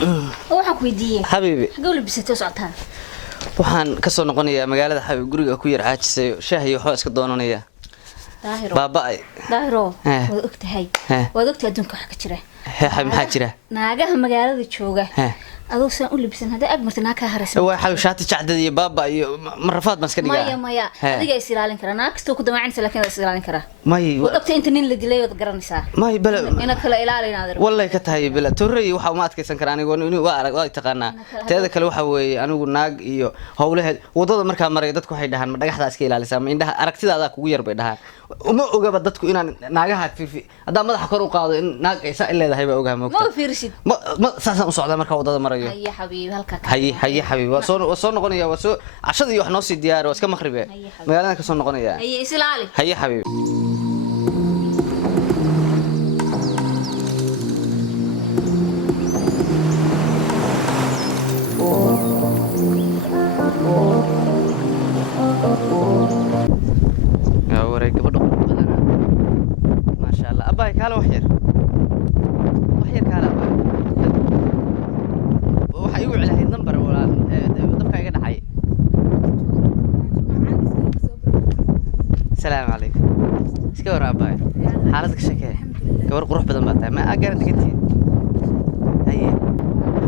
waxaan ku weydiiyay حبيبي gabadh bisatay socota waxaan ka soo noqonayaa magaalada xabib guriga ku yar caajisay shaah iyo waxba iska doonanaya baaba'ay daahiro waad ogtahay adduunka wax ka jira maxaa jira naagaha magaalada jooga adoo saan u libisan haday ag martay naag ka haraysan waa xabib shaati jacdad iyo baaba iyo marafaad baan iska dhigaa maya adiga is ilaalin kara naag kastoo ku damaacaysa laakiin is ilaalin kara may waqti inta nin la dilay wad garanaysaa may bala ina kala ilaalinaad wallahi ka tahay bala torrey waxa uma adkaysan kara anigu waa arag waa taqaanaa teeda kale waxa weeye anigu naag iyo hawlaheed wadada markaa maray dadku waxay dhahaan ma dhagaxda iska ilaalisaa ma indhaha aragtidaada kugu yar bay dhahaan uma ogaba dadku inaan naagaha fifi hadaa madaxa kor u qaado in naag ay saa leedahay baa ogahay ma fiirsid ma saasan u socdaa markaa wadada marayo haye xabiib halka ka haye xabiib waa soo noqonaya waa soo cashada iyo wax noo sii diyaar waa iska maqribe magaalada ka soo noqonaya haye islaali haye xabiib أباي كلا وحير كلا وحيوع على هاي النمبر ولا دفع كده حي السلام عليكم سكور أباي حالتك شكل كور قروح بدل ما تعمل ما أقدر تكتي هي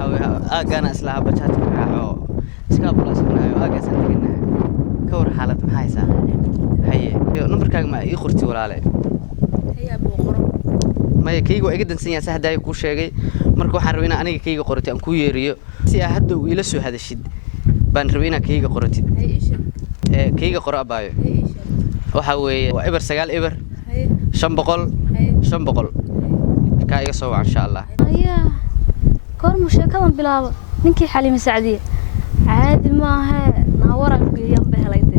حاول أنا أسلحة بتشات معه سكابولا سكناه أقدر سنتكنا كور حالة محايسة هي نمبر كان ما يخرجي ولا عليه ما كيغو iga dansan yahay saxday ku sheegay marka waxaan rabaa in aniga kayga qortay aan ku yeeriyo si aad hadda ila soo hadashid baan rabaa in kayga qortid kayga qoro abaayo waxa weeye waa ibar 9 ibar 500 ka iga soo waa insha Allah ayaa koor mushakadan bilaabo ninkii xalima saacadiye caadi ma aha nawaran geeyaan behelayde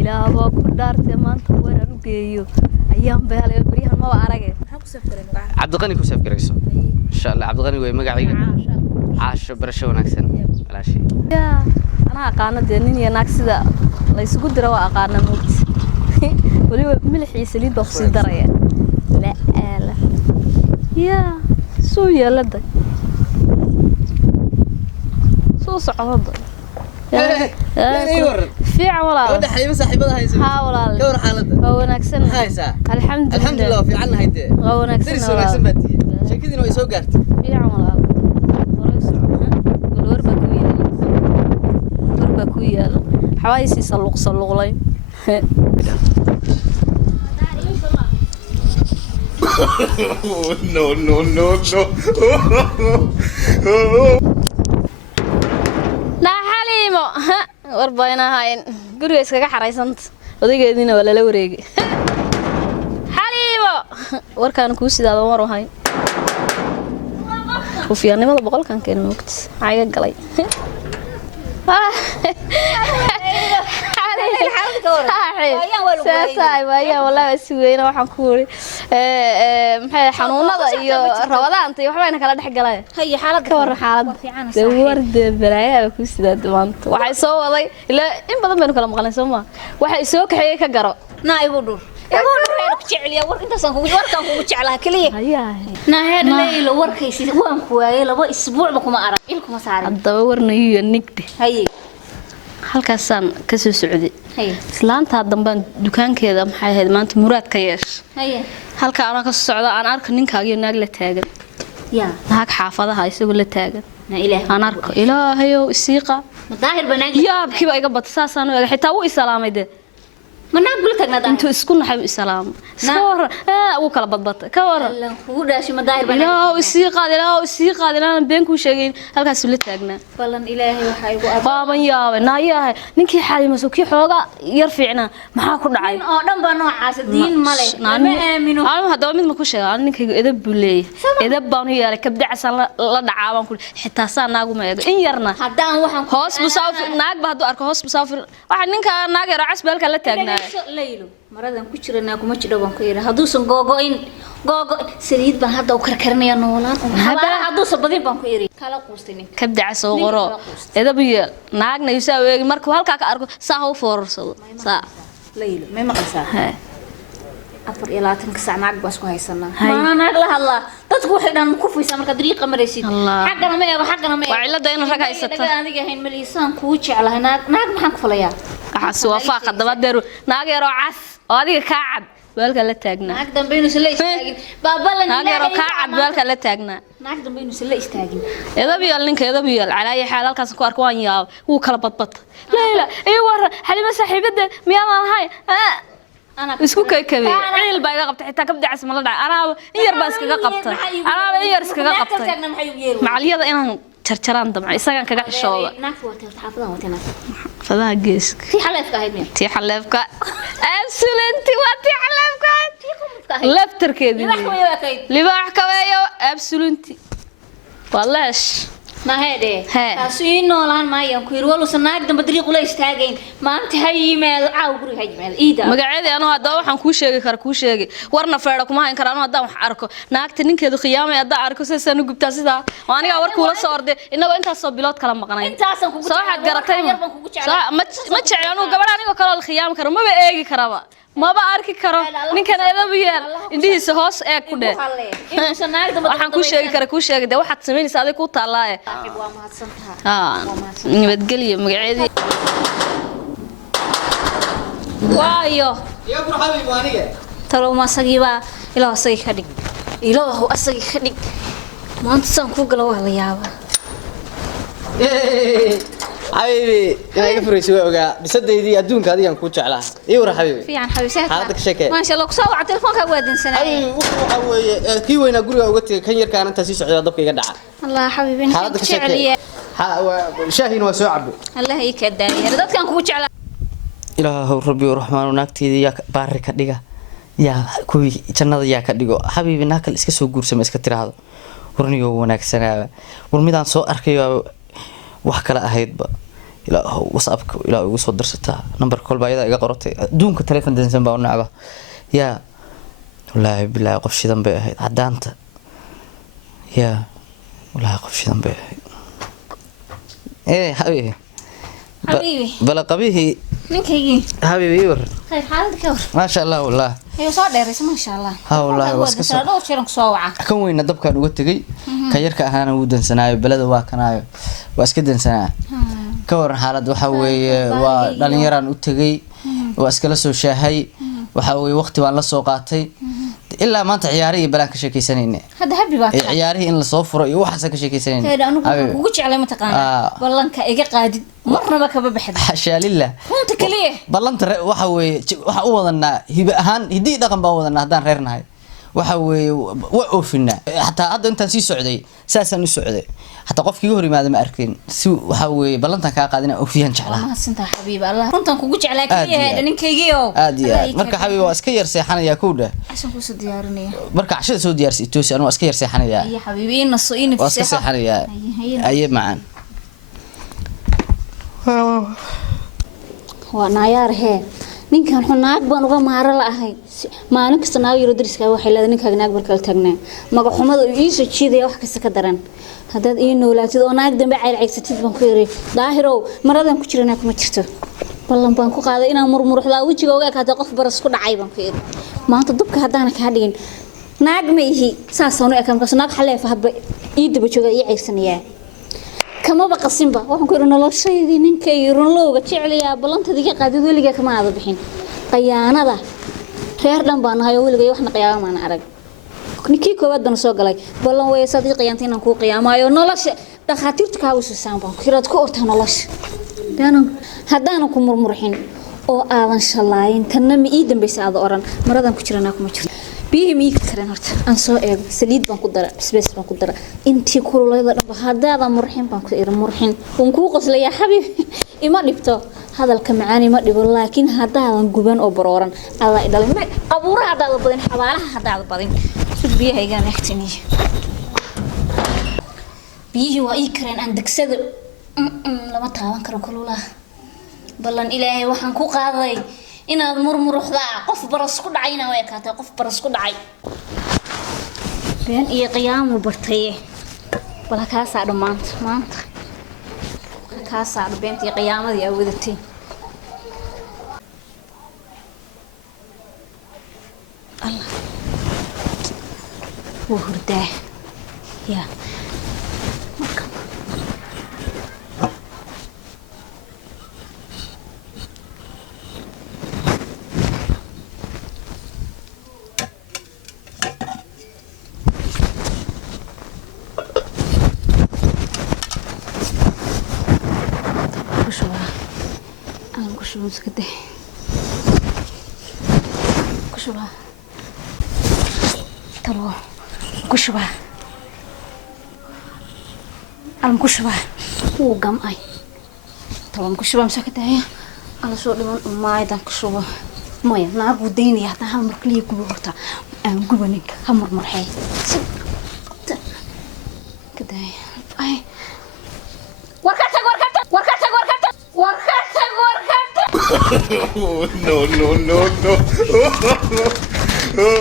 ilaabo ku dhaartay maanta waran u geeyo ayaan behelay bariyahan ma aragay عبد الغني كوسف قريسو ان شاء الله عبد الغني وي مغعيga عاش برشا wanaagsan wala shay ya ana aqaana deenin iyo naag sida la isugu diro waa aqaana mud waliba milixii saliid baa ku daraya la ala ya soo yeelada soo socdo fiican walaal wada xayma saaxiibada hayso ha walaal ka war xaaladda waa wanaagsan haysa alxamdulillah fiican hayde waa wanaagsan soo wanaagsan baad sheekadina way soo gaartay fiican walaal warba ku yaal xawaaysi saluqlay no warbayna hayn guriga iskaga xaraysanta odaygeedina waa la wareegay xaliimo warkaan ku sidaado war wahay kufiyanimada boqolkan keen moogtis ayga galay ويا والله سوينا waxaan ku wari maxay xanuunada iyo rabadaanta iyo waxba kala dhax galay hay xaalad ka war xaalad warde balaaya ku sidaad maanta waxay soo waday ilaa in badan baynu kala maqalnay Soomaa waxay soo kaxeeyay ka garo naibu dur ku jeceliya war intaas kugu warkan kugu jeclaa kaliya naaheed leeylo warkaysi waan ku waayay laba isbuuc ba kuma arag ilkuma saarin hadaba warnayo nigdi hay halkaasaan ka soo socday islaanta damban dukaankeeda maxay ahayd maanta muraad ka yeesh halka aan ka socdo aan arko ninkaaga naag la taagan naag xaafadaha isagoo la taagan aan arko ilaahayow isiiqa daahir banaag yaabkiiba iga bad saasaan u eeg xitaa wuu isalaamay mana gul tagnaa intu isku naxay islaam sawir uu kala badbata ka war ugu dhaashi ma daahir banaag ilaahayow isiiqa inaan been ku sheegin halkaas la taagnaa balan ilaahay waxa igu qaaban yaabay naayahay ninkii xalimaso ki xooga yar fiicna maxaa ku dhacay oo dhan baa noocaas diin male ma aamino aan hadaba mid ma ku sheegay ninkaygu edab buleey edab baan u yeelay kabdacsan la dhacaaban ku xitaa saan naagu ma eego in yarna hadaan waxaan hoos musaafir naag ba hadu arko hoos musaafir waxa ninka naag yar casbalka la taagnaa leeylo maradan ku jirana kuma jidho baan ku yeeray haduusan googo'in saliid baan hadda u karkarnaya noolaan haduusan badin baan ku yeeray kala quustay ninka kabdaca soo qoro edab yeel naagna yuusaa weegi markuu halka ka arko saa u foorarsado saa leeylo ma maqlaysaa afar ilaa 10 saac naag baas ku haysanaa maana naag la hadla dadku waxay dhan ku fiisaa marka dariiqa maraysid xaqana ma eego xaqana ma eego waa cilada in rag haysata aniga hayn maliisaan ku jeclahay naag maxaan ku falayaa waxaas waa faaqa dabadeeru naag yar oo cas oo adiga ka cad balka la taagnaa naag dambe inuu sala istaagin baaba la naag yar oo ka cad balka la taagnaa naag dambe inuu sala istaagin eedabiyo calaayi xaal halkaas ku arko waan yaab uu kala badbad leela ay war xalima saaxiibada miyaan ahay isku kaykabay ciil baa iga qabtay xitaa kabda casma la dhacay anaa in yar baa iskaga qabtay macaliyada inaan jarjaraan damca isagan kaga xishooda naagtu waa tii xaafadaha watana fadaha geeska tii xaleefka absolutely waa tii xaleefka laftarkeedii libaax kaweeyo absolutely walash ما هذا تاسين نولان ما ينكر ولا صناعك دم بدري قلا يستاجين ما أنت هاي مال عاوقري هاي مال إيدا مقعدي أنا هذا وحن كوشة كركوشة ورنا فرق ما هين كرانو هذا وحركه ناقت إنك هذا خيام هذا عركو سنو جبت سيدا وأنا أورك ولا صار ده إنه أنت صبيلات كلام مقنعين أنت أصلا صح جركتين صح ما تشعلانو قبل أنا وكلا الخيام كرو ما بيجي كرابا ما بعرف كرو نكنا إذا بيار إنديه سهوس كده waxaan ku sheegi karaa ku sheegay waxaad sameynaysaa adiga ku taalaa nabadgelyo magaceedii waayo يا أبو حبيب وانية ترى ما سجيبا إلا سجي خديك إلا هو أسجي خديك ما أنت سانكو قلوا على يابا حبيبي أنا يفرق شوي وقع بصدق أدون كذي أنا كوتش على إيورا حبيبي في عن حبيبي سهل حالتك شكل ما شاء الله كسوة على تلفونك أودين سنة حبيبي وحوي كي وين أقول وقت كان يركان أنت سيس على ضبك يقدع الله حبيبي حالتك شكل شاهين وسعب الله يكداني هذا كان كوتش على إله ربي الرحمن ونكتي يا بارك دقة يا كوي جنة يا كدقة حبيبي ناكل إسكت سو جورس ما إسكت هذا ورنيو ونكسنا ورميدان سو أركيو وحكلا أهيد با إلى وصابك إلى وصل درسته نمبر كل بعيدا إذا قرأت دونك تلفون دنسن باونعبه يا والله بالله قفش ذنب أهيد عدانت يا والله قفش ذنب أهيد إيه حبيبي بلا قبيه نكيجي حبيبي يور خير حالك يور ما شاء الله والله هي صار دارس ما شاء الله ها والله واسكت لو شيرك صوعه كان وين دبك ugu tagay ka yarka ahaana uu dansanaayo balada waa kanaayo waa iska dansanaa ka war xaalad waxa weeye waa dhalinyaraan u tagay waa iska la soo shaahay waxa weeye waqti waan la soo qaatay ilaa maanta ciyaarihi balan ka sheekaysanayna hada habi baa ciyaarihi in la soo furo iyo waxa ka sheekaysanayna heeda anigu ugu jeclay ma taqaan ballanka iga qaadid marnaba ka baxad xasha lillah runta kaliye ballanta waxa weeye waxa u wadanaa hiba ahaan hidii dhaqan baa wadanaa hadaan reernahay waxa weeye waa oofina hatta hadda intaan sii socday saasan u socday hatta qofkii hor yimaada ma arkin si waxa weeye ballantan ka qaadina oofiyan jeclaa ma santa xabiib allah runtan kugu jeclaa kaliye ninkaygiyo marka xabiib waa iska yar seexanaya kowda asan ku soo diyaarinaya marka cashada soo diyaarsi toosi anu iska yar seexanaya ya xabiibi in soo in waa iska seexanaya aye macaan waa naayaar hee ninkan xunaag baan uga maara la ahay maalin kasta naag yaro dariska waxay leedahay ninkaaga naag barkal tagnaa magac xumada ii soo jiiday wax kasta ka daran hadaad ii noolaatid oo naag dambe cayl caysatid baan ku yiri daahirow maradan ku jirana kuma jirto ballan baan ku qaaday inaan murmuruxdaa wajiga uga ekaatay qof baras ku dhacay baan ku yiri maanta dubka hadaan ka dhigin naag ma ihi saasoo ekaan ka naag xaleef hadba ii daba jooga ii caysanaya kama baqasinba waxaan ku yiri noloshaydi ninkay runlowga jeceliya ballantadiga qaadid weliga kama aad bixin qayaanada reer dhan baan ahay weliga waxna qiyaamo aan arag ninkii koobaad baan soo galay ballan way sadiiqayantii inaan ku qiyaamayo nolosha dhaqaatiirta ka hawsaysan baan ku yiraad ku ortaa nolosha hadaan ku murmurxin oo aadan shalaayin tanna ma ii dambaysa aad oran maradan ku jirana kuma jirto biyo mi karan horta aan soo eego saliid baan ku dara isbees baan ku dara intii kululada dhanba hadaada murxin baan ku iri murxin uun ku qoslaya xabiib ima dhibto hadalka macaan ima dhibo laakiin hadaadan guban oo barooran alla idhalay qabuuraha hadaada badin xabaalaha hadaada badin sud biyahayga neextiniyo biyo waa ii kareen aan dagsado lama taaban karo kululaha ballan ilaahay waxaan ku qaaday inaad murmuruxdaa qof baras ku dhacayna way kaatay qof baras ku dhacay been iyo qiyaamo bartay wala ka saado maanta ka saado beent iyo qiyaamadii awadatay وهرده يا كشوفها مسكده كشوفها ترى كشوفها كشوفها هو جمعي طبعا كشوفها مسكده هي على صوت لمن ما يدا كشوفها مايا ناقو ديني حتى هم كلي كبرتا ام غبنك هم مرحي كده اي وركتك no.